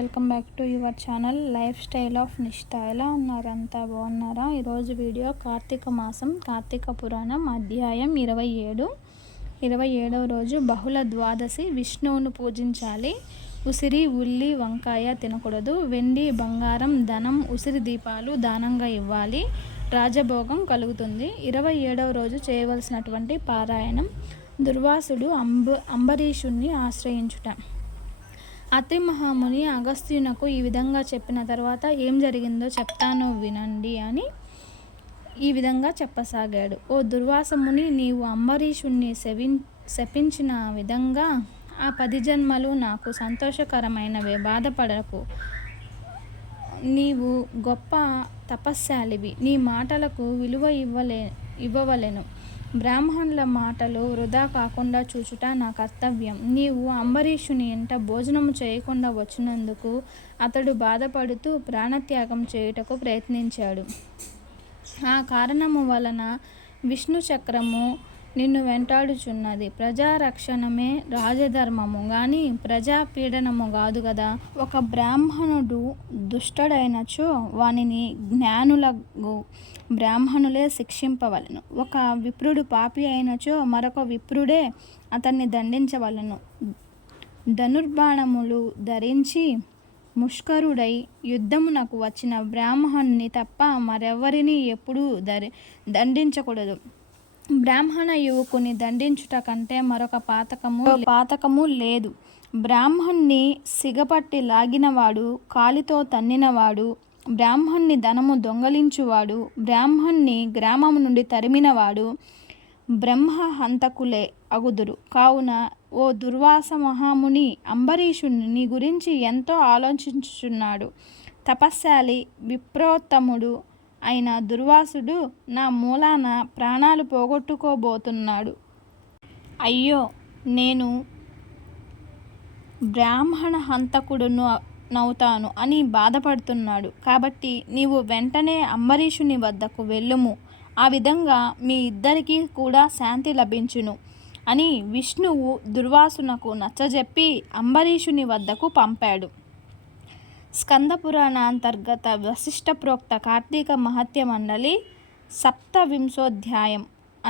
Welcome back to your channel life style of నిష్ఠ. ఎలా ఉన్నారు? అంతా బాగున్నారా? ఈరోజు వీడియో కార్తీక మాసం, కార్తీక పురాణం అధ్యాయం 27వ రోజు బహుళ ద్వాదశి. విష్ణువును పూజించాలి. ఉసిరి, ఉల్లి, వంకాయ తినకూడదు. వెండి, బంగారం, ధనం, ఉసిరి దీపాలు దానంగా ఇవ్వాలి. రాజభోగం కలుగుతుంది. 27వ రోజు చేయవలసినటువంటి పారాయణం. దుర్వాసుడు అంబరీషుణ్ణి ఆశ్రయించుట. అత్రి మహాముని అగస్త్యునకు ఈ విధంగా చెప్పిన తర్వాత ఏం జరిగిందో చెప్తాను వినండి అని ఈ విధంగా చెప్పసాగాడు. ఓ దుర్వాసముని, నీవు అంబరీషుణ్ణి శపించిన విధంగా ఆ 10 జన్మలు నాకు సంతోషకరమైనవే. బాధపడకు. నీవు గొప్ప తపస్శాలివి. నీ మాటలకు విలువ ఇవ్వవలెను. బ్రాహ్మణుల మాటలు వృధా కాకుండా చూచుట నా కర్తవ్యం. నీవు అంబరీషుని ఎంట భోజనము చేయకుండా వచ్చినందుకు అతడు బాధపడుతూ ప్రాణత్యాగం చేయుటకు ప్రయత్నించాడు. ఆ కారణము వలన విష్ణు చక్రము నిన్ను వెంటాడుచున్నది. ప్రజారక్షణమే రాజధర్మము గాని ప్రజాపీడనము కాదు గదా. ఒక బ్రాహ్మణుడు దుష్టుడైనచో వానిని జ్ఞానులకు బ్రాహ్మణులే శిక్షింపవలను. ఒక విప్రుడు పాపి అయినచో మరొక విప్రుడే అతన్ని దండించవలను. ధనుర్బాణములు ధరించి ముష్కరుడై యుద్ధమునకు వచ్చిన బ్రాహ్మణుని తప్ప మరెవ్వరిని ఎప్పుడూ దండించకూడదు. బ్రాహ్మణ యువకుని దండించుట కంటే మరొక పాతకము లేదు. బ్రాహ్మణ్ణి సిగపట్టి లాగినవాడు, కాలితో తన్నినవాడు, బ్రాహ్మణ్ణి ధనము దొంగలించువాడు, బ్రాహ్మణ్ణి గ్రామము నుండి తరిమినవాడు బ్రహ్మహంతకులే అగుదురు. కావున ఓ దుర్వాస మహాముని, అంబరీషుని నీ గురించి ఎంతో ఆలోచించుచున్నాడు. తపస్శాలి విప్రోత్తముడు అయిన దుర్వాసుడు నా మూలాన ప్రాణాలు పోగొట్టుకోబోతున్నాడు. అయ్యో, నేను బ్రాహ్మణ హంతకుడును నవుతాను అని బాధపడుతున్నాడు. కాబట్టి నీవు వెంటనే అంబరీషుని వద్దకు వెళ్ళుము. ఆ విధంగా మీ ఇద్దరికీ కూడా శాంతి లభించును అని విష్ణువు దుర్వాసునకు నచ్చజెప్పి అంబరీషుని వద్దకు పంపాడు. స్కంద పురాణ అంతర్గత వశిష్ఠ ప్రోక్త కార్తీక మహత్య మండలి 27వ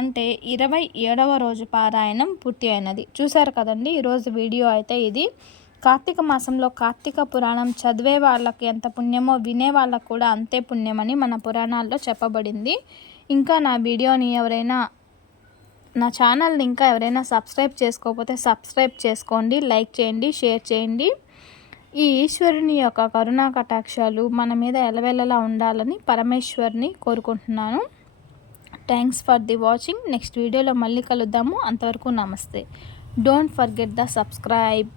అంటే 27వ రోజు పారాయణం పూర్తి అయినది. చూశారు కదండి, ఈరోజు వీడియో అయితే ఇది. కార్తీక మాసంలో కార్తీక పురాణం చదివే వాళ్ళకి ఎంత పుణ్యమో వినే వాళ్ళకు కూడా అంతే పుణ్యమని మన పురాణాల్లో చెప్పబడింది. ఇంకా నా ఛానల్ని ఇంకా ఎవరైనా సబ్స్క్రైబ్ చేసుకోకపోతే సబ్స్క్రైబ్ చేసుకోండి, లైక్ చేయండి, షేర్ చేయండి. ఈ ఈశ్వరుని యొక్క కరుణా కటాక్షాలు మన మీద ఎలవెల్లలా ఉండాలని పరమేశ్వరుని కోరుకుంటున్నాను. Thanks for the watching. Next వీడియోలో మళ్ళీ కలుద్దాము. అంతవరకు నమస్తే. Don't forget the subscribe.